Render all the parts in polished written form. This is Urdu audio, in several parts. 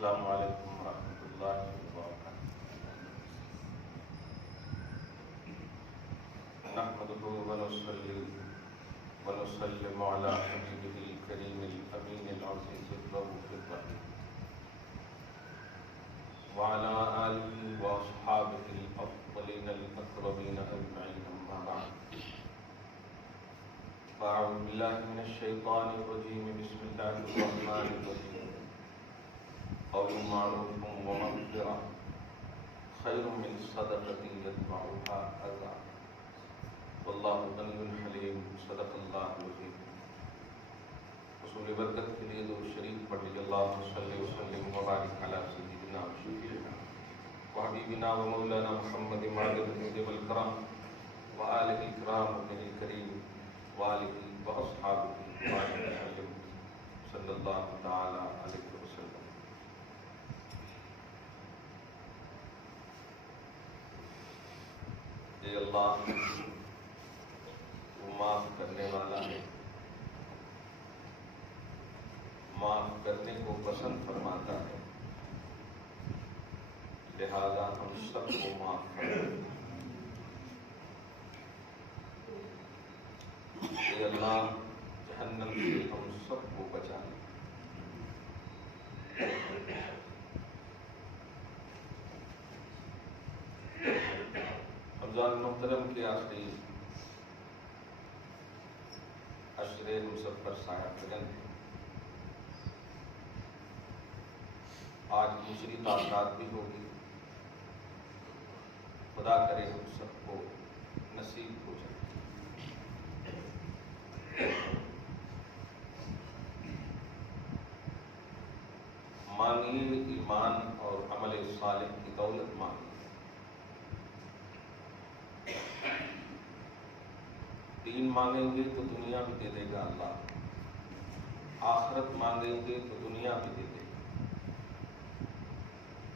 السلام علیکم ورحمۃ اللہ وبرکاتہ۔ نحمده ونصلي ونسلم على حبيبه الكريم الأمين العزيز الرؤوف الرحيم وعلى آله وأصحابه الأفضلين الأكرمين أجمعين، أما بعد فأعوذ بالله من الشيطان الرجيم، بسم الله الرحمن الرحيم۔ قول معروف ومغفرة خير من صدقة يتبعها أذى، والله غني حليم، صدق اللہ العظیم۔ حصول برکت کے لیے درود شریف پڑھ لیجیے۔ اللہم صلی وسلم وبارک علی سیدنا وشفیعنا وحبیبنا ومولانا محمد معدن الجود والکرم وآلہ الکرام وابنہ الکریم وآلہ واصحابہ وسلم صلی اللہ تعالی علیہ وسلم۔ اے اللہ، تو معاف کرنے والا ہے، معاف کرنے کو پسند فرماتا ہے، لہذا ہم سب کو معاف کر۔ اے اللہ، جہنم سے ہم سب کو بچا لے۔ رمضان محترم کے آخری عشرے ہم سب پر سایہ فگن ہے۔ آج دوسری تعطیلات بھی ہوگی، خدا کرے ہم سب کو نصیب ہو جائے۔ مانگیے ایمان اور عمل صالح کی دولت مانگیے۔ دین مانگیں گے تو دنیا بھی دے دے گا اللہ، آخرت مانگیں گے تو دنیا بھی دے دے گا۔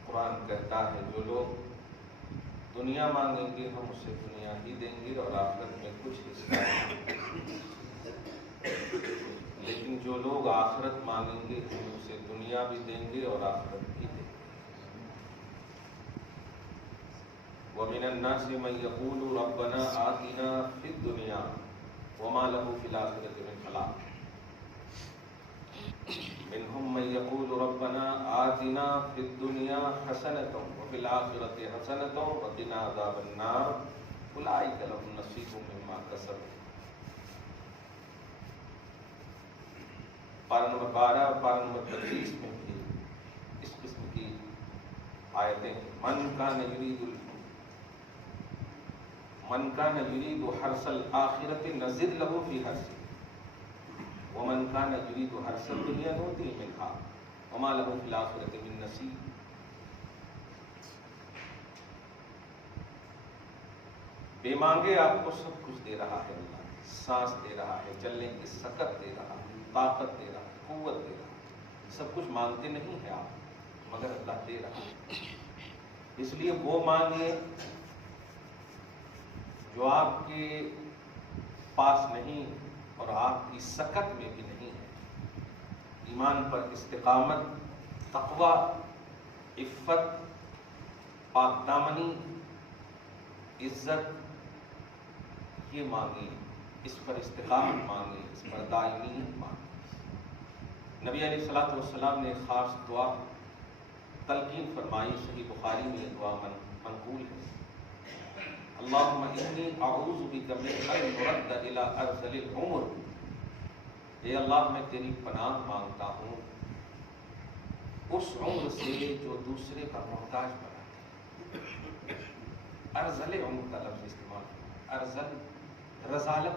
قرآن کہتا ہے جو لوگ دنیا مانگیں گے ہم اسے دنیا ہی دیں گے اور آخرت میں کچھ حصہ نہیں۔ لیکن جو لوگ آخرت مانگیں گے ہم اسے دنیا بھی دیں گے اور آخرت بھی دیں گے۔ وَمِنَ النَّاسِ مَن يَقُولُ رَبَّنَا آتِنَا فِي الدُّنْيَا وَمَا لَهُ فِي الْآخِرَةِ مِنْ خَلَاقٍ مِنْهُمْ مَن يَقُولُ رَبَّنَا آتِنَا فِي الدُّنْيَا حَسَنَةً وَفِي الْآخِرَةِ حَسَنَةً وَقِنَا عَذَابَ النَّارِ أُولَٰئِكَ لَهُمْ نَصِيبٌ مِّمَّا كَسَبُوا۔ پارہ نمبر 12 اور پارہ نمبر 25 میں بھی اس قسم کی آیتیں ہیں۔ من کان یرید حرث الآخرۃ نزد له فی حرثہ ومن کان یرید حرث الدنیا نؤتہ منہا وما له فی الآخرۃ من نصیب۔ بے مانگے آپ کو سب کچھ دے رہا ہے اللہ، سانس دے رہا ہے، چلنے کی سکت دے رہا ہے، طاقت دے رہا ہے، قوت دے رہا ہے، سب کچھ مانگتے نہیں ہیں آپ، مگر اللہ دے رہا ہے۔ اس لیے وہ مانگے جو آپ کے پاس نہیں اور آپ کی سکت میں بھی نہیں ہے۔ ایمان پر استقامت، تقوی، عفت، پاک دامنی، عزت، یہ مانگی، اس پر استقامت مانگی، اس پر دائمیت مانگی۔ نبی علیہ الصلوۃ والسلام نے خاص دعا تلقین فرمائی، صحیح بخاری میں یہ دعا منقول ہے۔ اللہم انی اعوذ بک من ان نرد الی ارذل العمر۔ اے اللہ، میں تیری پناہ مانگتا ہوں اس عمر سے جو دوسرے کا محتاج بنا۔ ارذل عمر کا لفظ استعمال کرنا، ارذل رذالت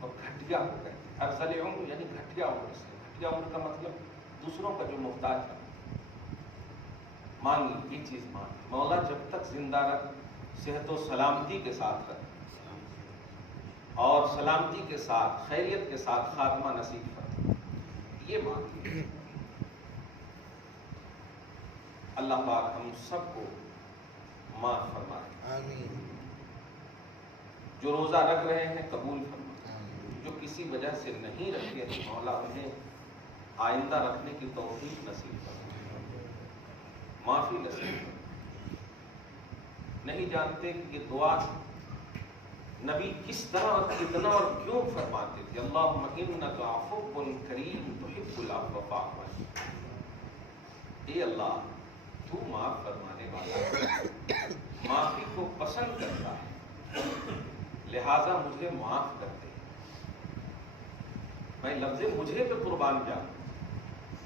اور گھٹیا کو کہتے ہیں۔ ارذل عمر یعنی گھٹیا عمر سے، گھٹیا عمر کا مطلب دوسروں کا جو محتاج بنا۔ مانگی یہ چیز مانگی، مولا جب تک زندہ رکھ، صحت و سلامتی کے ساتھ رکھ اور سلامتی کے ساتھ، خیریت کے ساتھ خاتمہ نصیب فرما، یہ مانگی۔ اللہ پاک ہم سب کو معاف فرمائے، آمین۔ جو روزہ رکھ رہے ہیں قبول فرمائے، جو کسی وجہ سے نہیں رکھے ہیں مولا انہیں آئندہ رکھنے کی توفیق نصیب فرمائے۔ معافی نصیب کرو۔ نہیں جانتے کہ یہ دعا نبی کس طرح اور کتنا اور کیوں فرماتے تھے، اللہم انک عفو کریم تحب العفو فاعف عنی۔ اے اللہ تو معاف فرمانے والا ہے، معافی کو پسند کرتا ہے، لہذا مجھے معاف کر دے۔ میں لفظ مجھے پہ قربان جاؤں،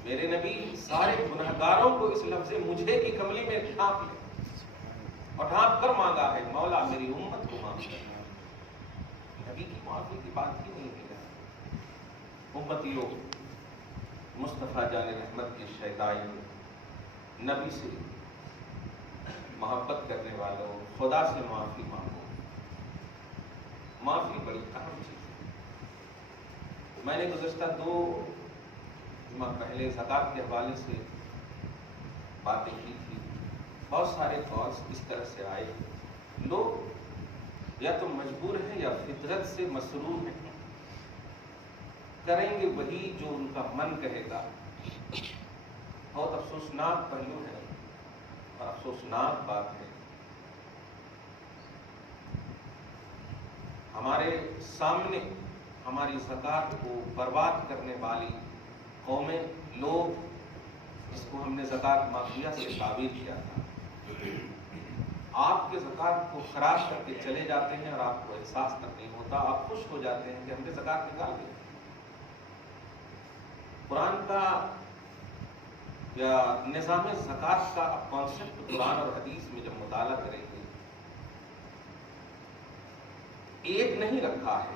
میرے نبی سارے گنہگاروں کو اس لفظ مجھے کی کملی میں ڈھانپ لے اور ڈھانپ کر مانگا ہے، مولا میری امت کو معاف کرنا۔ نبی کی معافی کی بات ہی نہیں کی جاتی۔ امتیوں، مصطفیٰ جان رحمت کی شیدائی، نبی سے محبت کرنے والوں، خدا سے معافی مانگو۔ معافی بڑی اہم چیز ہے۔ میں نے گزشتہ 2 جمعہ پہلے زکوٰۃ کے حوالے سے باتیں کی تھی۔ بہت سارے کالز اس طرح سے آئے، لوگ یا تو مجبور ہیں یا فطرت سے مسرور ہیں، کریں گے وہی جو ان کا من کہے گا۔ بہت افسوسناک پہلو ہے اور افسوسناک بات ہے، ہمارے سامنے ہماری زکوٰۃ کو برباد کرنے والی قومیں، لوگ جس کو ہم نے زکوٰۃ مافیا سے تعبیر کیا تھا، آپ کے زکوٰۃ کو خراج کر کے چلے جاتے ہیں اور آپ کو احساس تک نہیں ہوتا، آپ خوش ہو جاتے ہیں کہ ہم نے زکوٰۃ نکال دی۔ قرآن کا یا نظام زکوٰۃ کا کانسیپٹ قرآن اور حدیث میں جب مطالعہ کریں گے، ایک نہیں رکھا ہے،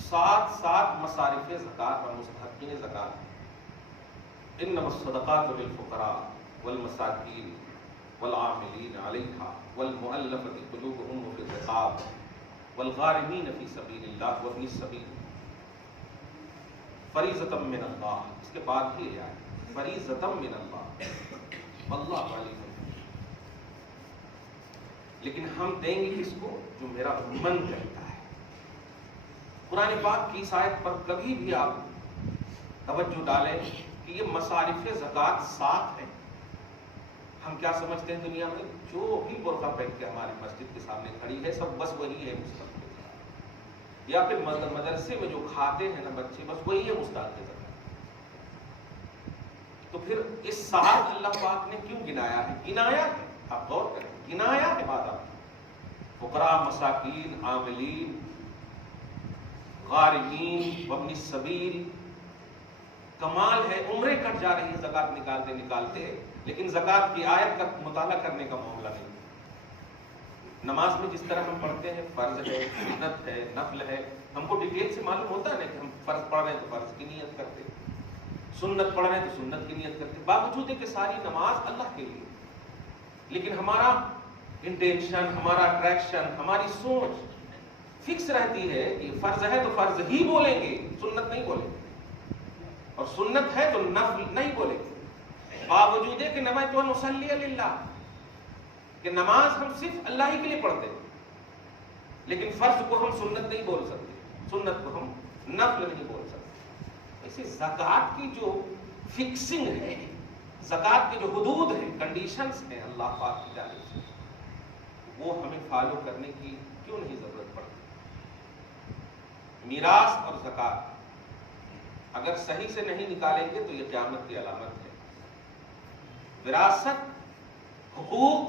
7 مصارف زکوٰۃ اور مستحقین زکوٰۃ۔ انما الصدقات للفقراء والمساکین والعاملین علیہا والمؤلفۃ قلوبہم وفی الرقاب والغارمین فی سبیل اللہ وابن السبیل فریضۃ من اللہ۔ اس کے بعد ہی آئے فریضۃ من اللہ، اللہ علیہ۔ لیکن ہم دیں گے کس کو؟ جو میرا من کرتا ہے۔ قرآن پاک کی اس آیت پر کبھی بھی آپ توجہ ڈالیں کہ یہ مصارف زکوٰۃ 7 ہیں۔ ہم کیا سمجھتے ہیں دنیا میں؟ جو بھی برقع پہن کے ہماری مسجد کے سامنے کھڑی ہے سب بس وہی ہے مستحق، یا پھر مدرسے میں جو کھاتے ہیں نا بچے، بس وہی ہے مستحق زکوٰۃ۔ تو پھر اس 7 اللہ پاک نے کیوں گنایا ہے؟ گنایا ہے، آپ غور کریں، گنایا ہے بعد فقراء، مساکین، عاملین، غارمین وابن السبیل۔ کمال ہے، عمریں کٹ جا رہی ہیں زکوٰۃ نکالتے نکالتے، لیکن زکوٰۃ کی آیت کا مطالعہ کرنے کا معاملہ نہیں۔ نماز میں جس طرح ہم پڑھتے ہیں، فرض ہے، سنت ہے، نفل ہے، ہم کو ڈیٹیل سے معلوم ہوتا ہے نا کہ ہم فرض پڑھ رہے ہیں تو فرض کی نیت کرتے، سنت پڑھ رہے ہیں تو سنت کی نیت کرتے، باوجود کہ ساری نماز اللہ کے لیے، لیکن ہمارا انٹینشن، ہمارا اٹریکشن، ہماری سوچ فکس رہتی ہے کہ فرض ہے تو فرض ہی بولیں گے، سنت نہیں بولیں گے، اور سنت ہے تو نفل نہیں بولیں گے، باوجود کہ نویت ان اصلی للہ، کہ نماز ہم صرف اللہ ہی کے لیے پڑھتے ہیں، لیکن فرض کو ہم سنت نہیں بول سکتے، سنت کو ہم نفل نہیں بول سکتے۔ اسی زکوٰۃ کی جو فکسنگ ہے، زکوٰۃ کے جو حدود ہیں، کنڈیشنز ہیں اللہ پاک کی جانب سے، وہ ہمیں فالو کرنے کی کیوں نہیں ضرورت پڑتی؟ میراث اور زکوٰۃ اگر صحیح سے نہیں نکالیں گے تو یہ قیامت کی علامت ہے۔ وراثت، حقوق،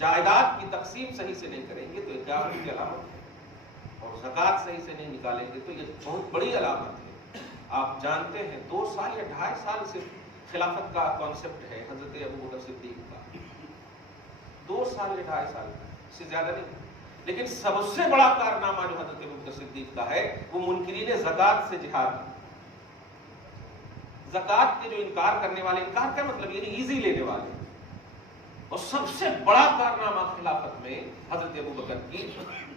جائیداد کی تقسیم صحیح سے نہیں کریں گے تو یہ قیامت کی علامت ہے، اور زکوٰۃ صحیح سے نہیں نکالیں گے تو یہ بہت بڑی علامت ہے۔ آپ جانتے ہیں 2 سال یا 2.5 سال سے خلافت کا کانسیپٹ ہے حضرت ابوبکر صدیق کا، 2 سال یا 2.5 سال کا، اس سے زیادہ نہیں، لیکن سب سے بڑا کارنامہ جو حضرت ابوبکر صدیق کا ہے وہ منکرین زکوٰۃ سے جہاد ہے۔ زکوٰۃ کے جو انکار کرنے والے، انکار کا مطلب یہ ایزی لینے والے، اور سب سے بڑا کارنامہ خلافت میں حضرت ابوبکر کی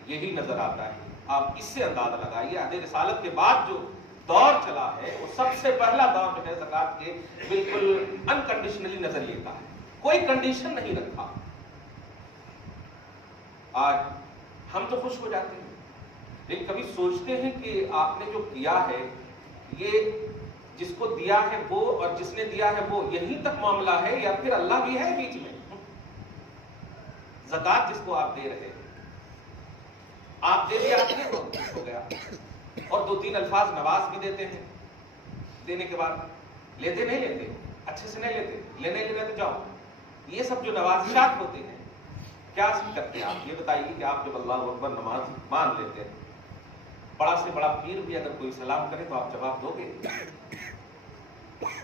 یہی نظر آتا ہے۔ آپ اس سے اندازہ لگائیے عہد رسالت کے بعد جو دور چلا ہے وہ سب سے پہلا دور جو ہے زکوٰۃ کے بالکل انکنڈیشنلی نظریے کا ہے، کوئی کنڈیشن نہیں رکھا۔ آج ہم تو خوش ہو جاتے ہیں، لیکن کبھی سوچتے ہیں کہ آپ نے جو کیا ہے یہ جس کو دیا ہے وہ اور جس نے دیا ہے وہ، یہیں تک معاملہ ہے یا پھر اللہ بھی ہے بیچ میں؟ زکات جس کو آپ دے رہے ہیں، آپ دے دیا آپ نے ہو گیا، اور 2-3 الفاظ نواز بھی دیتے ہیں، دینے کے بعد لیتے نہیں لیتے، اچھے سے نہیں لیتے، لینے تو جاؤ، یہ سب جو نوازشات ہوتے ہیں کیا کرتے ہیں آپ؟ یہ بتائیے کہ آپ جب اللہ اکبر نماز مان لیتے ہیں، بڑا سے بڑا پیر بھی اگر کوئی سلام کرے تو آپ جواب دو گے؟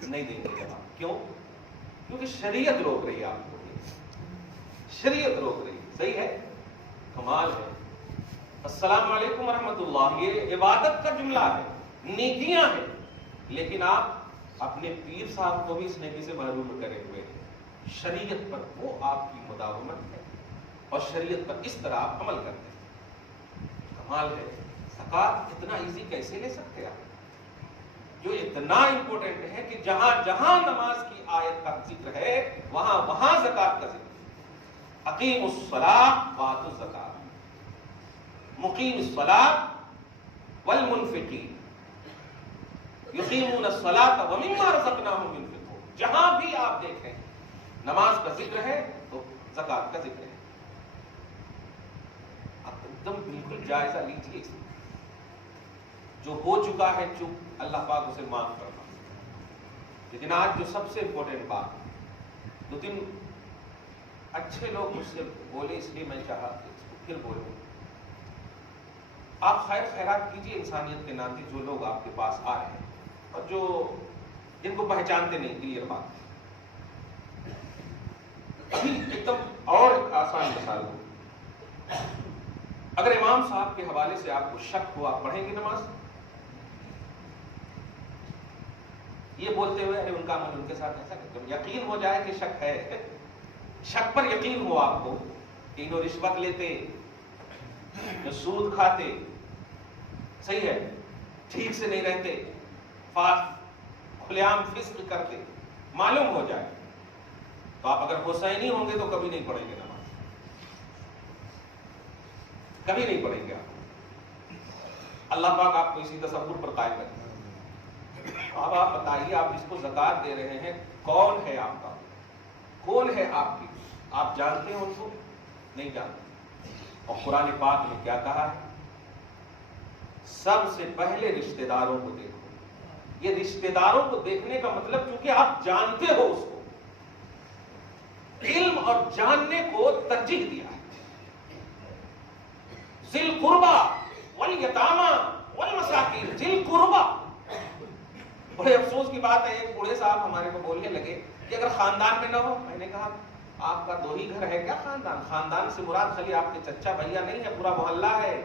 نہیں دیں گے جواب. کیوں؟ کیونکہ شریعت روک رہی ہے آپ کو، شریعت روک رہی ہے. صحیح ہے؟ کمال ہے. السلام علیکم ورحمۃ اللہ یہ عبادت کا جملہ ہے، نیکیاں ہیں، لیکن آپ اپنے پیر صاحب کو بھی اس نیکی سے محروم کرے ہوئے ہیں. شریعت پر وہ آپ کی مداومت ہے اور شریعت پر اس طرح آپ عمل کرتے ہیں. کمال ہے. زکات اتنا ایزی کیسے لے سکتے آپ؟ جو اتنا امپورٹنٹ ہے کہ جہاں جہاں نماز کی آیت کا ذکر ہے وہاں وہاں زکات کا ذکر ہے. اقیم الصلاۃ وآتوا الزکاۃ، مقیم الصلاۃ والمنفقین یقیمون الصلاۃ ومما رزقناہم ينفقون. جہاں بھی آپ دیکھیں نماز کا ذکر ہے تو زکات کا ذکر ہے. آپ ایک دم بالکل جائزہ لیجیے. جو ہو چکا ہے چپ، اللہ پاک اسے معاف کرنا. لیکن آج جو سب سے امپورٹنٹ بات، 2-3 اچھے لوگ مجھ سے بولے اس لیے میں چاہا اس کو پھر بولوں. آپ خیر خیرات کیجیے انسانیت کے ناطے، جو لوگ آپ کے پاس آ رہے ہیں اور جو جن کو پہچانتے نہیں. کلیئر بات. ابھی ایک دم اور ایک آسان مثال ہو، اگر امام صاحب کے حوالے سے آپ کو شک ہو، آپ پڑھیں گے نماز؟ یہ بولتے ہوئے ارے ان کا عمل ان کے ساتھ ایسا کہ یقین ہو جائے کہ شک ہے، شک پر یقین ہو آپ کو کہ انہوں رشوت لیتے، جو سود کھاتے، صحیح ہے، ٹھیک سے نہیں رہتے، کھلے عام فسق کرتے، معلوم ہو جائے تو آپ اگر حسینی ہوں گے تو کبھی نہیں پڑھیں گے نماز، کبھی نہیں پڑھیں گے آپ. اللہ پاک آپ کو اسی تصور پر قائم کرے. اب آپ بتائیے، آپ جس کو زکات دے رہے ہیں کون ہے آپ کا؟ کون ہے آپ کی؟ آپ جانتے ہیں ان کو؟ نہیں جانتے. اور قرآن پاک نے کیا کہا ہے؟ سب سے پہلے رشتہ داروں کو دیکھو. یہ رشتہ داروں کو دیکھنے کا مطلب کیونکہ آپ جانتے ہو اس کو، علم اور جاننے کو ترجیح دیا ہے. ذی القربى والیتامی والمساکین. ذی القربى، بڑے افسوس کی بات ہے، ایک بوڑھے صاحب ہمارے کو بولنے لگے کہ اگر خاندان میں نہ ہو. میں نے کہا آپ کا 2 ہی گھر ہے کیا خاندان؟ خاندان سے مراد خالی آپ کے چچا بھیا نہیں ہے، پورا محلہ ہے.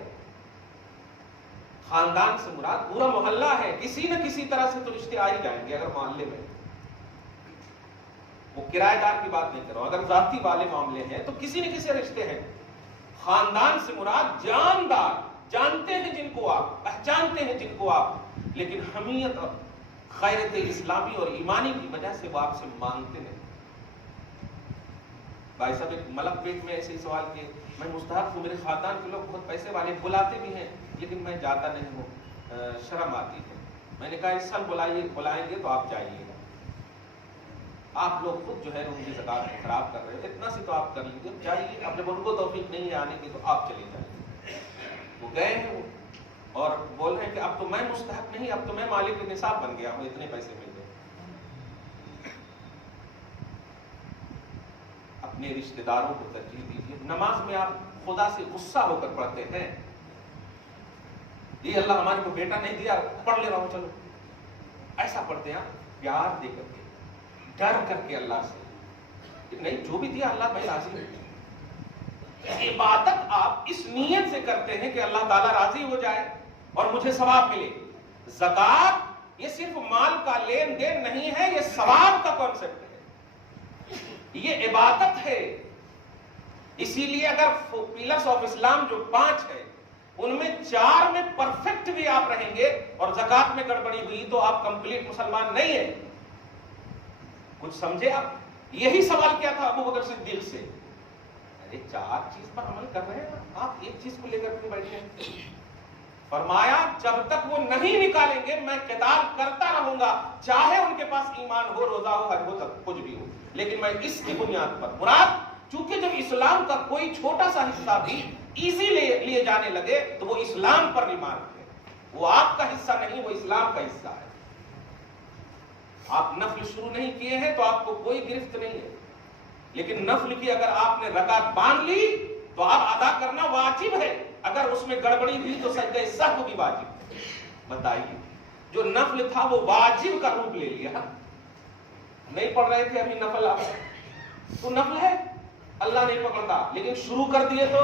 خاندان سے مراد پورا محلہ ہے. کسی نہ کسی طرح سے تو رشتے آ ہی جائیں گے. اگر محلے میں، وہ کرایہ دار کی بات نہیں کرو، اگر ذاتی والے معاملے ہیں تو کسی نہ کسی رشتے ہیں. خاندان سے مراد جاندار، جانتے ہیں جن کو آپ، پہچانتے ہیں جن کو آپ، لیکن حمیت اور غیرت اسلامی اور ایمانی کی وجہ سے وہ آپ سے مانگتے نہیں. بھائی صاحب ایک ملک پیٹ میں ایسے ہی سوال کیے، میں مستحق ہوں، میرے خاندان کے لوگ بہت پیسے والے، بلاتے بھی ہیں لیکن میں جاتا نہیں ہوں، شرم آتی ہے. میں نے کہا اس سال بلائیں گے تو آپ جائیے گا. آپ لوگ خود جو ہے ان کی زکات کو خراب کر رہے ہیں، اتنا سی تو آپ کر لیجیے، جائیے. اب جب ان کو توفیق نہیں ہے آنے کی تو آپ چلے جائیے. وہ گئے ہیں اور بول رہے ہیں کہ اب تو میں مستحق نہیں، اب تو میں مالک نصاب بن گیا ہوں، اتنے پیسے مل گئے. اپنے رشتہ داروں کو ترجیح دیجیے. نماز میں آپ خدا سے غصہ ہو کر پڑھتے ہیں، یہ اللہ ہمارے کو بیٹا نہیں دیا، پڑھ لے رہا ہوں چلو، ایسا پڑھتے ہیں. پیار دے کر کے، ڈر کر کے اللہ سے، نہیں جو بھی دیا اللہ میں راضی ہوں. عبادت آپ اس نیت سے کرتے ہیں کہ اللہ تعالیٰ راضی ہو جائے اور مجھے ثواب ملے. زکات یہ صرف مال کا لین دین نہیں ہے، یہ ثواب کا کانسیپٹ ہے، یہ عبادت ہے. اسی لیے اگر پلرز آف اسلام جو 5 ہے ان میں 4 میں پرفیکٹ بھی آپ رہیں گے اور زکات میں گڑبڑی ہوئی تو آپ کمپلیٹ مسلمان نہیں ہیں. کچھ سمجھے آپ؟ یہی سوال کیا تھا ابو بکر صدیق سے. ارے 4 چیز پر عمل کر رہے ہیں آپ ایک چیز کو لے کر کے بیٹھے ہیں. فرمایا جب تک وہ نہیں نکالیں گے میں قتال کرتا رہوں گا، چاہے ان کے پاس ایمان ہو، روزہ ہو، حج ہو، تک کچھ بھی ہو، لیکن میں اس کی بنیاد پر مراد، چونکہ جب اسلام کا کوئی چھوٹا سا حصہ بھی ایزی لیے جانے لگے تو وہ اسلام پر ریمارک ہے، وہ آپ کا حصہ نہیں، وہ اسلام کا حصہ ہے۔ آپ نفل شروع نہیں کیے ہیں تو آپ کو کوئی گرفت نہیں ہے، لیکن نفل کی اگر آپ نے رکعت باندھ لی تو آپ ادا کرنا واجب ہے، اگر اس میں گڑبڑی ہوئی تو سجدہ سہو بھی واجب ہے۔ بتائیے، جو نفل تھا وہ واجب کا روپ لے لیا، نہیں پڑھ رہے تھے ابھی نفل، آپ تو نفل ہے، اللہ نہیں پکڑتا، لیکن شروع کر دیے تو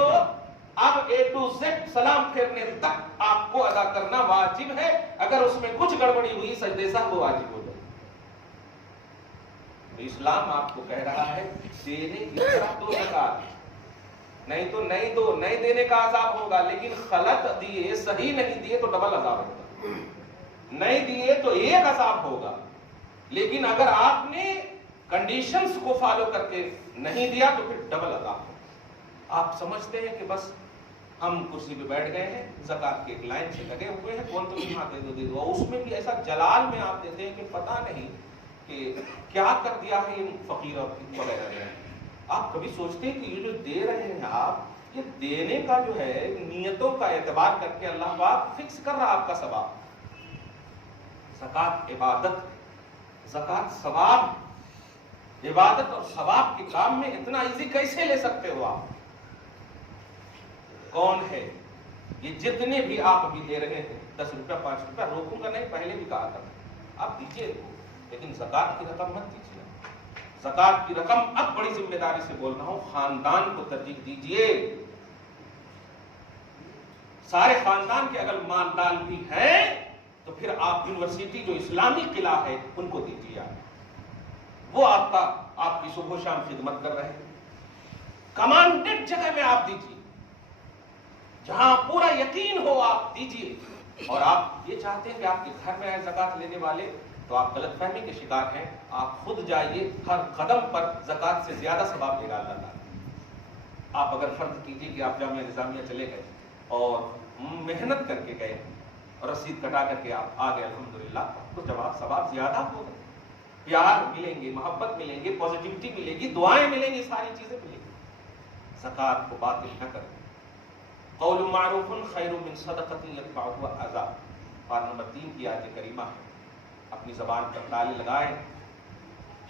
اب اے ٹو زیڈ سلام پھیرنے تک آپ کو ادا کرنا واجب ہے، اگر اس میں کچھ گڑبڑی ہوئی سجدہ سہو واجب ہو جائے۔ اسلام آپ کو کہہ رہا ہے دینے کی طرح دو زکات، نہیں تو نہیں دو، نہیں دینے کا عذاب ہوگا، لیکن غلط دیے، صحیح نہیں دیے تو ڈبل عذاب ہوگا، نہیں دیے تو ایک عذاب ہوگا، لیکن اگر آپ نے کنڈیشنز کو فالو کر کے نہیں دیا تو پھر ڈبل عذاب ہوگا۔ آپ سمجھتے ہیں کہ بس ہم کرسی پہ بیٹھ گئے ہیں، زکات کے ایک لائن سے لگے ہوئے ہیں، کون تو دے دو دے دو، اور اس میں بھی ایسا جلال میں آپ دیتے ہیں کہ پتہ نہیں کہ کیا کر دیا ہے ان فقیروں وغیرہ نے۔ آپ کبھی سوچتے ہیں کہ یہ جو دے رہے ہیں آپ، یہ دینے کا جو ہے نیتوں کا اعتبار کر کے اللہ پاک فکس کر رہا آپ کا ثواب۔ زکات عبادت، زکات ثواب، عبادت اور ثواب کے کام میں اتنا ایزی کیسے لے سکتے ہو آپ؟ کون ہے یہ جتنے بھی آپ ابھی دے رہے ہیں، 10 روپیہ 5 روپیہ، روکوں گا نہیں، پہلے بھی کہا تھا آپ دیجیے، لیکن زکات کی رقم مت دیجیے۔ زکات کی رقم اب بڑی ذمہ داری سے بول رہا ہوں، خاندان کو ترجیح دیجیے۔ سارے خاندان کے اگر مالدار بھی ہیں تو پھر آپ یونیورسٹی جو اسلامی قلعہ ہے ان کو دیجیے، وہ آپ کی صبح و شام خدمت کر رہے ہیں۔ کمانڈڈ جگہ میں آپ دیجیے، جہاں پورا یقین ہو آپ دیجیے۔ اور آپ یہ چاہتے ہیں کہ آپ کے گھر میں آئے زکات لینے والے، تو آپ غلط فہمی کے شکار ہیں، آپ خود جائیے، ہر قدم پر زکات سے زیادہ ثواب دے گا اللہ تعالیٰ۔ آپ اگر فرض کیجیے کہ آپ جامعہ نظامیہ چلے گئے اور محنت کر کے گئے اور رسید کٹا کر کے آپ آ گئے، الحمدللہ، تو جواب ثواب زیادہ ہوگا، پیار ملیں گے، محبت ملیں گے، پازیٹیوٹی ملے گی، دعائیں ملیں گی، ساری چیزیں ملیں گی۔ زکات کو باطل نہ کریں۔ قول معروف خیر من صدقۃ یتبعها اذى، پارہ نمبر 3 کی آیت کریمہ ہے۔ اپنی زبان پر تالی لگائیں،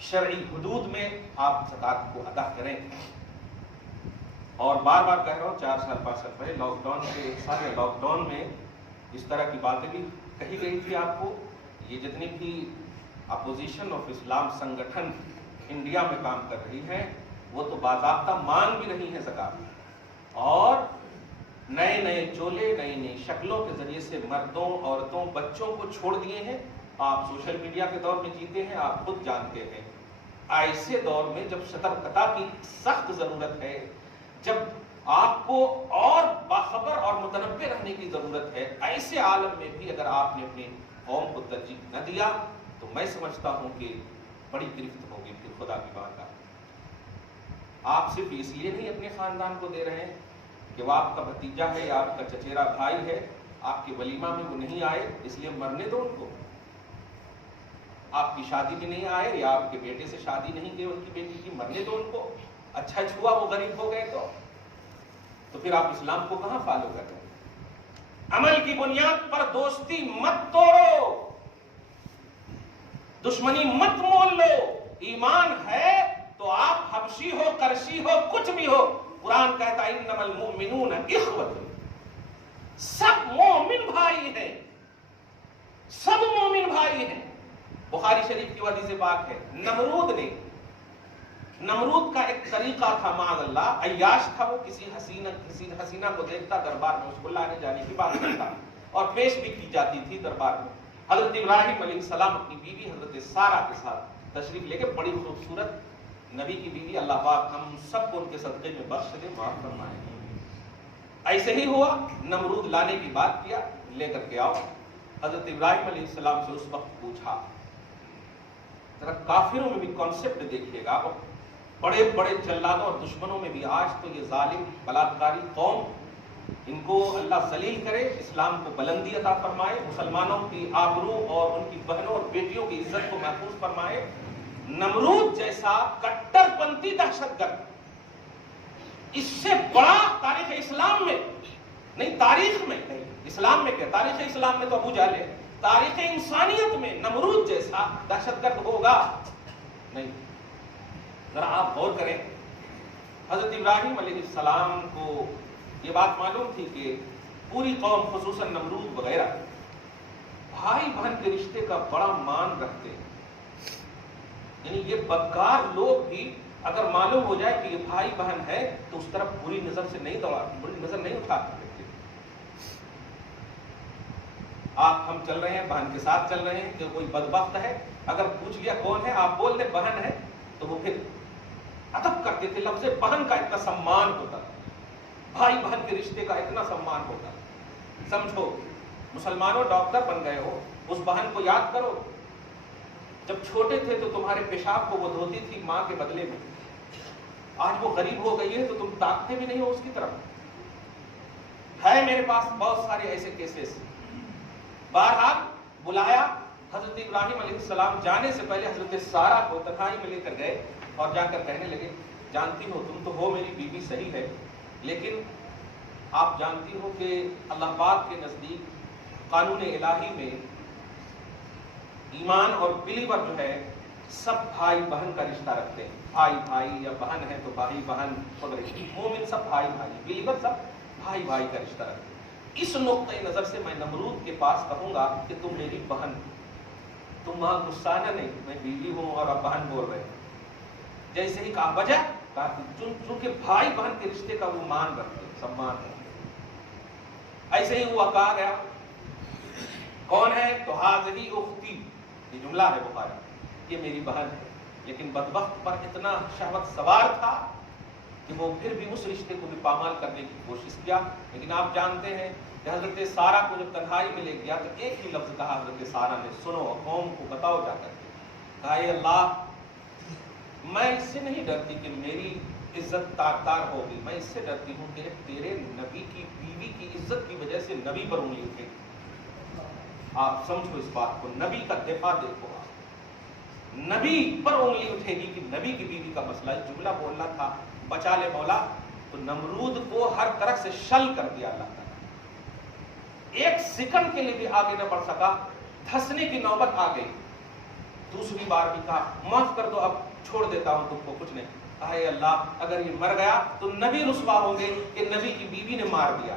شرعی حدود میں آپ زکات کو ادا کریں۔ اور بار بار کہہ رہا ہوں، 4 سال 5 سال پہلے لاک ڈاؤن کے 1 سال یا لاک ڈاؤن میں اس طرح کی باتیں بھی کہی گئی تھی آپ کو۔ یہ جتنی بھی اپوزیشن آف اسلام سنگٹھن انڈیا میں کام کر رہی ہیں، وہ تو باضابطہ مانگ بھی رہی ہیں زکات، اور نئے نئے چولے، نئی نئی شکلوں کے ذریعے سے مردوں، عورتوں، بچوں کو چھوڑ دیے ہیں۔ آپ سوشل میڈیا کے دور میں جیتے ہیں، آپ خود جانتے ہیں، ایسے دور میں جب سترکتا کی سخت ضرورت ہے، جب آپ کو اور باخبر اور متنبع رہنے کی ضرورت ہے، ایسے عالم میں بھی اگر آپ نے اپنی قوم کو ترجیح نہ دیا تو میں سمجھتا ہوں کہ بڑی گرفت ہوگی پھر خدا کی بارگاہ۔ آپ صرف اس لیے نہیں اپنے خاندان کو دے رہے ہیں کہ وہ آپ کا بھتیجا ہے یا آپ کا چچیرا بھائی ہے، آپ کے ولیمہ میں وہ نہیں آئے اس لیے مرنے دو ان کو، آپ کی شادی میں نہیں آئے یا آپ کے بیٹے سے شادی نہیں کی ان کی بیٹی کی، مرنے دو ان کو، اچھا چھوا وہ غریب ہو گئے تو پھر آپ اسلام کو کہاں فالو کر رہے ہیں؟ عمل کی بنیاد پر دوستی مت توڑو، دشمنی مت مول لو۔ ایمان ہے تو آپ حبشی ہو، کرشی ہو، کچھ بھی ہو، قرآن کہتا ہے انما المؤمنون اخوۃ، سب مومن بھائی ہیں، سب مومن بھائی ہیں۔ بخاری شریف کی حدیث پاک ہے، نمرود کا ایک طریقہ تھا، معاذ اللہ، عیاش تھا، وہ کسی حسینہ کو دیکھتا دربار میں اس کو لانے جانے کی بات کرتا اور پیش بھی کی جاتی تھی دربار میں۔ حضرت ابراہیم علیہ السلام اپنی بیوی حضرت سارہ کے ساتھ تشریف لے کے، بڑی خوبصورت نبی کی بیوی، اللہ پاک ہم سب کو ان کے صدقے میں بخش دے، معاف فرمائے۔ ایسے ہی ہوا، نمرود لانے کی بات کیا، لے کر کے آؤ۔ حضرت ابراہیم علیہ السلام سے اس وقت پوچھا، ذرا کافروں میں بھی کانسیپٹ دیکھیے گا، بڑے بڑے جلادوں اور دشمنوں میں بھی آج تو یہ ظالم بلاکاری قوم ان کو اللہ ذلیل کرے، اسلام کو بلندی عطا فرمائے، مسلمانوں کی آبرو اور ان کی بہنوں اور بیٹیوں کی عزت کو محفوظ فرمائے۔ نمرود جیسا کٹر پنتھی دہشت گرد، اس سے بڑا تاریخ اسلام میں نہیں، تاریخ میں نہیں، اسلام میں کیا، تاریخ اسلام میں تو ابو جہل ہے، تاریخ انسانیت میں نمرود جیسا دہشت گرد ہوگا نہیں۔ ذرا آپ غور کریں، حضرت ابراہیم علیہ السلام کو یہ بات معلوم تھی کہ پوری قوم خصوصاً نمرود وغیرہ بھائی بہن کے رشتے کا بڑا مان رکھتے ہیں، یعنی یہ بدکار لوگ بھی اگر معلوم ہو جائے کہ یہ بھائی بہن ہے تو اس طرف بری نظر سے نہیں بری نظر نہیں اٹھا سکتے۔ آپ ہم چل رہے ہیں، بہن کے ساتھ چل رہے ہیں، کہ کوئی بدبخت ہے، اگر پوچھ لیا کون ہے، آپ بول دیں بہن ہے، تو وہ پھر ادب کرتے تھے، لفظ بہن کا اتنا سمان ہوتا تھا، بھائی بہن کے رشتے کا اتنا سمان ہوتا تھا۔ سمجھو مسلمانوں ڈاکٹر بن گئے ہو، اس بہن کو یاد کرو، جب چھوٹے تھے تو تمہارے پیشاب کو وہ دھوتی تھی ماں کے بدلے میں، آج وہ غریب ہو گئی ہے تو تم تاکتے بھی نہیں ہو اس کی طرف۔ ہے میرے پاس بہت سارے ایسے کیسز۔ بہرحال بلایا، حضرت ابراہیم علیہ السلام جانے سے پہلے حضرت سارہ کو تنہائی میں لے کر گئے اور جا کر کہنے لگے، جانتی ہو تم تو ہو میری بیوی صحیح ہے، لیکن آپ جانتی ہو کہ اللہ پاک کے نزدیک قانون الہی میں ایمان اور بلیور جو ہے سب بھائی بہن کا رشتہ رکھتے ہیں، بھائی بھائی یا بہن ہے تو بھائی بہن وغیرہ، مومن سب بھائی بھائی، بلیور سب بھائی بھائی کا رشتہ رکھتے ہیں۔ اس نقطۂ نظر سے میں نمرود کے پاس کہوں گا کہ تم میری بہن، تم وہاں غصہ نہیں، میں بیوی ہوں اور اب بہن بول رہے ہیں۔ جیسے ہی کہا وجہ، کہا چونکہ بھائی بہن کے رشتے کا وہ مان رکھتے ہیں، سمان ہے۔ ایسے ہی ہوا، کہا گیا کون ہے تو حاضری اختی، یہ جملہ ہے بخاری، یہ میری بہن ہے، لیکن بدبخت پر اتنا شہوت سوار تھا کہ وہ پھر بھی اس رشتے کو بھی پامال کرنے کی کوشش کیا۔ لیکن آپ جانتے ہیں کہ حضرت سارہ کو جب تنہائی میں لے گیا تو ایک ہی لفظ کہا حضرت سارہ نے، سنو قوم کو بتاؤ جا کر کے، کہا اے اللہ میں اس سے نہیں ڈرتی کہ میری عزت تار تار ہوگی، میں اس سے ڈرتی ہوں کہ تیرے نبی کی بیوی کی عزت کی وجہ سے نبی پر انگلی اٹھے۔ آپ سمجھو اس بات کو، نبی کا دفاع دیکھو، آپ نبی پر انگلی اٹھے گی کہ نبی کی بیوی کا مسئلہ ہے، جملہ بولنا تھا بچا لے مولا، تو نمرود کو ہر طرح سے شل کر دیا اللہ تعالیٰ، ایک سیکنڈ کے لیے بھی آگے نہ بڑھ سکا، دھسنے کی نوبت آ گئی۔ دوسری بار بھی کہا معاف کر دو، اب چھوڑ دیتا ہوں تم کو، کچھ نہیں۔ اے اللہ اگر یہ مر گیا تو نبی رسوا ہوں گے کہ نبی کی بیوی نے مار دیا۔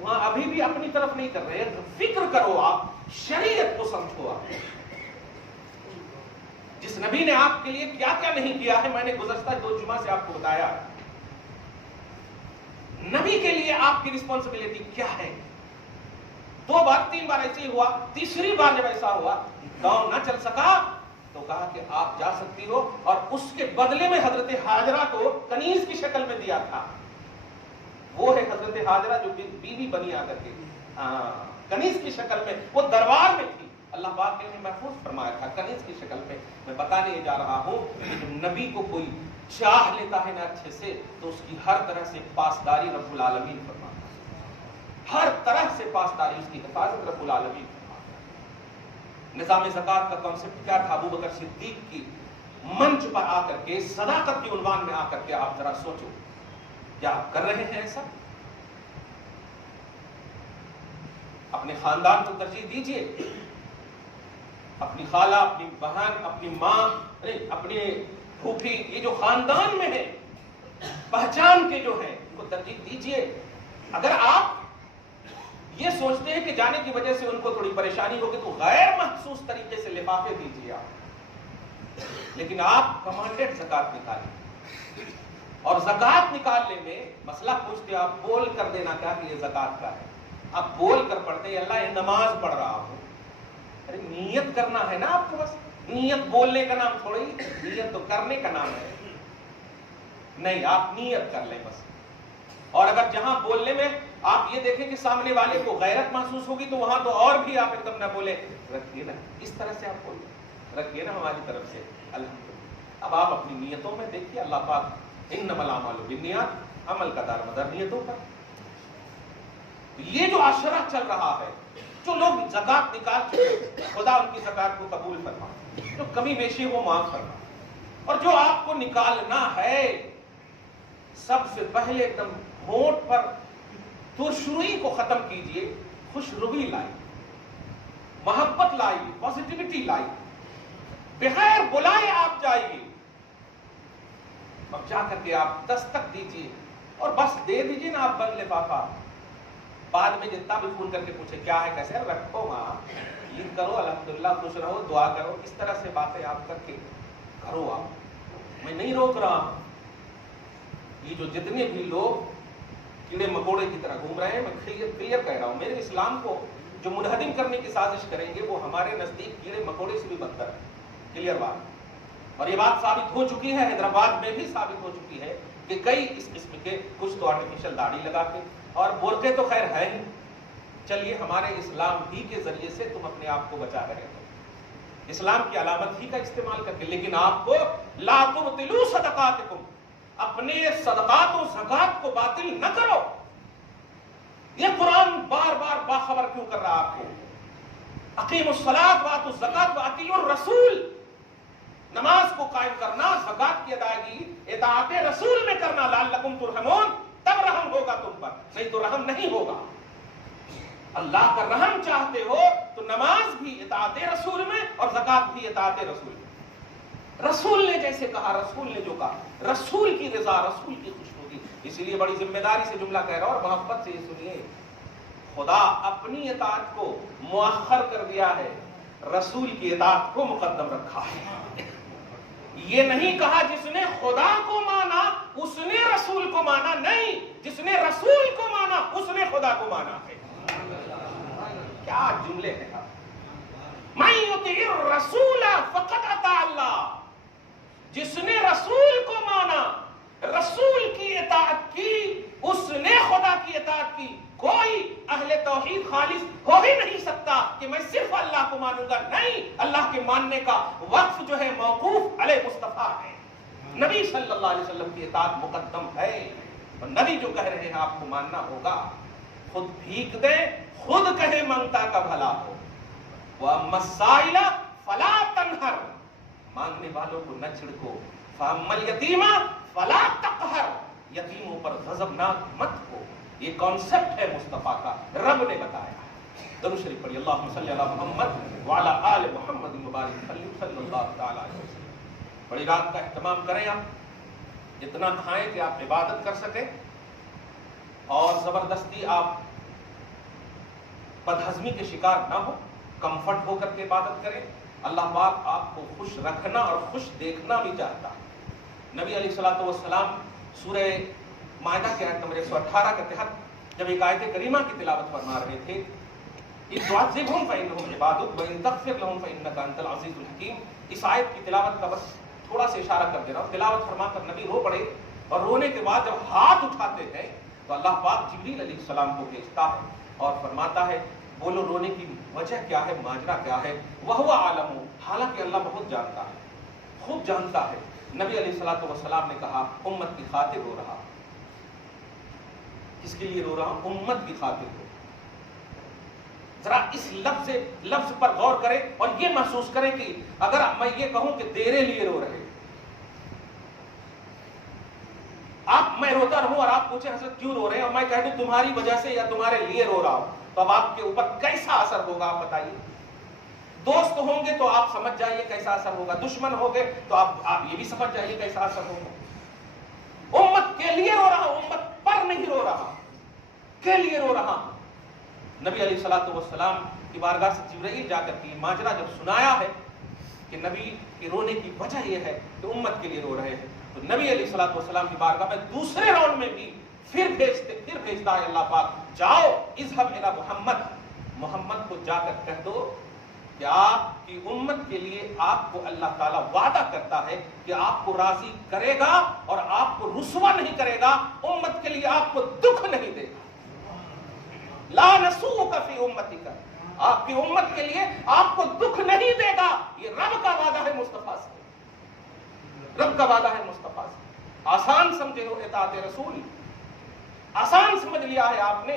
وہاں ابھی بھی اپنی طرف نہیں کر رہے، فکر کرو، آپ شریعت کو سمجھو، آپ جس نبی نے آپ کے لیے کیا کیا نہیں کیا ہے، میں نے گزشتہ 2 جمعہ سے آپ کو بتایا، نبی کے لیے آپ کی رسپانسبلٹی کیا ہے۔ 2 بار 3 بار ایسے ہی ہوا، تیسری بار جب ایسا ہوا گاؤں نہ چل سکا تو کہا کہ آپ جا سکتی ہو، اور اس کے بدلے میں حضرت ہاجرہ کو کنیز کی شکل میں دیا تھا۔ وہ ہے حضرت ہاجرہ جو بیوی بنی آ کر کے کنیز کی شکل میں، وہ دربار میں تھی، اللہ پاک نے انہیں محفوظ فرمایا تھا کنیز کی شکل میں۔ میں بتانے جا رہا ہوں کہ نبی کو کوئی چاہ لیتا ہے نا اچھے سے تو اس کی ہر طرح سے پاسداری رب العالمین فرماتا ہے، ہر طرح سے پاسداری، اس کی حفاظت رب العالمین فرماتا ہے۔ نظام زکوٰۃ کا کانسیپٹ کیا تھا؟ ابو بکر صدیق کی منچ پر آ کر کے، صداقت کے عنوان میں آ کر کے، آپ ذرا سوچو کیا آپ کر رہے ہیں ایسا؟ اپنے خاندان کو ترجیح دیجئے، اپنی خالہ، اپنی بہن، اپنی ماں، اپنی پھوپھی، یہ جو خاندان میں ہے، پہچان کے جو ہیں، ان کو ترجیح دیجئے۔ اگر آپ یہ سوچتے ہیں کہ جانے کی وجہ سے ان کو تھوڑی پریشانی ہوگی تو غیر محسوس طریقے سے لفافے دیجئے آپ، لیکن آپ کمانڈیڈ زکوٰۃ نکالیں، اور زکوٰۃ نکالنے میں مسئلہ پوچھتے آپ بول کر دینا کیا کہ یہ زکوٰۃ کا ہے، آپ بول کر پڑھتے ہیں اللہ یہ نماز پڑھ رہا ہوں، ارے نیت کرنا ہے نا آپ کو، بس نیت بولنے کا نام تھوڑی، نیت تو کرنے کا نام ہے، نہیں آپ نیت کر لیں بس۔ اور اگر جہاں بولنے میں آپ یہ دیکھیں کہ سامنے والے کو غیرت محسوس ہوگی تو وہاں تو اور بھی آپ ایک دم نہ بولیں، رکھیے نا اس طرح سے، آپ بولیں رکھیے نا ہماری طرف سے الحمدللہ۔ اب آپ اپنی نیتوں میں دیکھیے، اللہ پاک انما الاعمال بالنیات، عمل کا دار مدار نیتوں پر۔ یہ جو عشرہ چل رہا ہے، جو لوگ زکات نکال چکے، خدا ان کی زکات کو قبول فرما، جو کمی بیشی وہ معاف کرنا، اور جو آپ کو نکالنا ہے سب سے پہلے ایک دم ہونٹ پر ترشروئی کو ختم کیجئے، خوش روی لائی، محبت لائی، پازیٹیوٹی لائی، بغیر بلائے آپ جائیے، اب جا کر کے آپ دستک دیجئے اور بس دے دیجئے نا آپ بند لفافہ، بعد میں جتنا بھی فون کر کے پوچھے کیا ہے کیسے، رکھو ماں، عید کرو، الحمدللہ، خوش رہو، دعا کرو، اس طرح سے باتیں آپ کر کے کرو آپ، میں نہیں روک رہا ہوں۔ یہ جو جتنے بھی لوگ کیڑے مکوڑے کی طرح گھوم رہے ہیں، میں کلیئر کہہ رہا ہوں، میرے اسلام کو جو منہدم کرنے کی سازش کریں گے وہ ہمارے نزدیک کیڑے مکوڑے سے بھی بدتر ہے، کلیئر بات، اور یہ بات ثابت ہو چکی ہے، حیدرآباد میں بھی ثابت ہو چکی ہے کہ کئی اس قسم کے کچھ تو آرٹیفیشل داڑھی لگا کے، اور برقعے تو خیر ہے ہی، چلیے ہمارے اسلام ہی کے ذریعے سے تم اپنے آپ کو بچا رہے ہو، اسلام کی علامت ہی کا استعمال کر کے، لیکن آپ کو لا تبطلوا صدقاتکم، اپنے صدقات و زکات کو باطل نہ کرو۔ یہ قرآن بار بار باخبر کیوں کر رہا آپ کو؟ اقیموا الصلاۃ وآتوا الزکاۃ وأطیعوا الرسول، نماز کو قائم کرنا، زکات کی ادائیگی اطاعت رسول میں کرنا، لعلکم ترحمون، تب رحم ہوگا تم پر، نہیں تو رحم نہیں ہوگا۔ اللہ کا رحم چاہتے ہو تو نماز بھی اطاعت رسول میں اور زکات بھی اطاعت رسول میں، رسول نے جیسے کہا، رسول نے جو کہا، رسول کی رضا، رسول کی خوشنودی، اسی لیے بڑی ذمہ داری سے جملہ کہہ رہا ہوں اور محبت سے یہ سنیے، خدا اپنی اطاعت کو مؤخر کر دیا ہے، رسول کی اطاعت کو مقدم رکھا ہے۔ یہ نہیں کہا جس نے خدا کو مانا اس نے رسول کو مانا، نہیں، جس نے رسول کو مانا اس نے خدا کو مانا ہے۔ کیا جملے ہیں آپ، مَن یُطِعِ الرَّسُولَ فَقَدْ اطاع اللہ، جس نے رسول کو مانا، رسول کی اطاعت کی، اس نے خدا کی اطاعت کی۔ کوئی اہل توحید خالص ہو ہی نہیں سکتا کہ میں صرف اللہ کو مانوں گا، نہیں، اللہ کے ماننے کا وقف جو ہے موقوف علیہ مصطفیٰ ہے، نبی صلی اللہ علیہ وسلم کی اطاعت مقدم ہے، اور نبی جو کہہ رہے ہیں آپ کو ماننا ہوگا، خود بھیک دیں، خود کہیں منگتا کا بھلا ہو، وَأَمَّا السَّائِلَ فَلَا تَنْهَرْ، مانگنے والوں کو نہ چھڑکو، فَأَمَّا الْيَتِيمَ فَلَا تَقْهَرْ، یتیموں پر غضبناک مت ہو، یہ کانسیپٹ ہے مصطفیٰ کا، رب نے بتایا۔ درود شریف پڑھیے، اللہم صلی علی محمد وعلی آل محمد مبارک صلی اللہ تعالی علیہ وسلم۔ بڑی رات کا اہتمام کریں، آپ اتنا کھائیں کہ آپ عبادت کر سکیں، اور زبردستی آپ بدہضمی کے شکار نہ ہو، کمفرٹ ہو کر کے عبادت کریں۔ اللہ پاک آپ کو خوش رکھنا اور خوش دیکھنا بھی چاہتا ہے۔ نبی علیہ الصلوۃ والسلام سورہ مائدہ کے آیت نمبر 118 کے تحت جب ایک آیت کریمہ کی تلاوت فرما رہے تھے، اِن تُعَذِّبْهُمْ فَإِنَّهُمْ عِبَادُكَ وَإِن تَغْفِرْ لَهُمْ فَإِنَّكَ أَنْتَ الْعَزِيزُ الْحَكِيمُ، اس آیت کی تلاوت کا بس تھوڑا سا اشارہ کر دے رہا ہوں۔ تلاوت فرما کر نبی رو پڑے، اور رونے کے بعد جب ہاتھ اٹھاتے ہیں تو اللہ پاک جبریل علیہ السلام کو بھیجتا ہے اور فرماتا ہے بولو رونے کی وجہ کیا ہے، ماجرا کیا ہے، وَهُوَ عَالَمُ، حالانکہ اللہ بہت جانتا ہے، خوب جانتا ہے۔ نبی علیہ الصلوۃ والسلام نے کہا امت کی خاطر رو رہا۔ کس کے لیے رو رہا ہوں؟ امت کی خاطر رو۔ ذرا اس لفظ پر غور کریں اور یہ محسوس کریں کہ اگر میں یہ کہوں کہ تیرے لیے رو رہے، میں روتا رہوں اور آپ پوچھیں حضرت کیوں رو رہے ہیں، اور میں کہہ دوں تمہاری وجہ سے یا تمہارے لیے رو رہا ہوں، تو اب آپ کے اوپر کیسا اثر ہوگا آپ بتائیے؟ دوست ہوں گے تو آپ سمجھ جائیے کیسا اثر ہوگا، دشمن ہو گے تو آپ یہ بھی سمجھ جائیے کیسا اثر ہوگا۔ امت کے لیے رو رہا ہوں، امت پر نہیں رو رہا، کے لیے رو رہا ہوں۔ نبی علیہ الصلوۃ والسلام کی بارگاہ سے جبرائیل جا کر کے ماجرا جب سنایا ہے کہ نبی کے رونے کی وجہ یہ ہے کہ امت کے لیے رو رہے ہیں، تو نبی علیہ الصلوۃ والسلام کی بارگاہ میں دوسرے راؤنڈ میں بھی پھر بھیجتا ہے اللہ پاک، جاؤ اذهب الى محمد، محمد کو جا کر کہہ دو کہ آپ کی امت کے لیے آپ کو اللہ تعالیٰ وعدہ کرتا ہے کہ آپ کو راضی کرے گا اور آپ کو رسوا نہیں کرے گا، امت کے لیے آپ کو دکھ نہیں دے گا۔ لا نسوءک فی امتک، آپ کی امت کے لیے آپ کو دکھ نہیں دے گا، یہ رب کا وعدہ ہے مصطفیٰ سے، رب کا وعدہ ہے مصطفیٰ سے۔ آسان سمجھے ہو اطاعت رسول، آسان سمجھ لیا ہے آپ نے،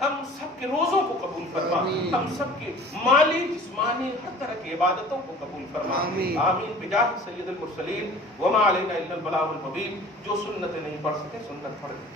ہم سب کے روزوں کو قبول فرما، ہم سب کے مالی جسمانی ہر طرح کی عبادتوں کو قبول فرما، آمین بجاہ سید المرسلین وما علینا الا البلاغ المبین۔ جو سنت نہیں پڑھ سکے سنت پڑھ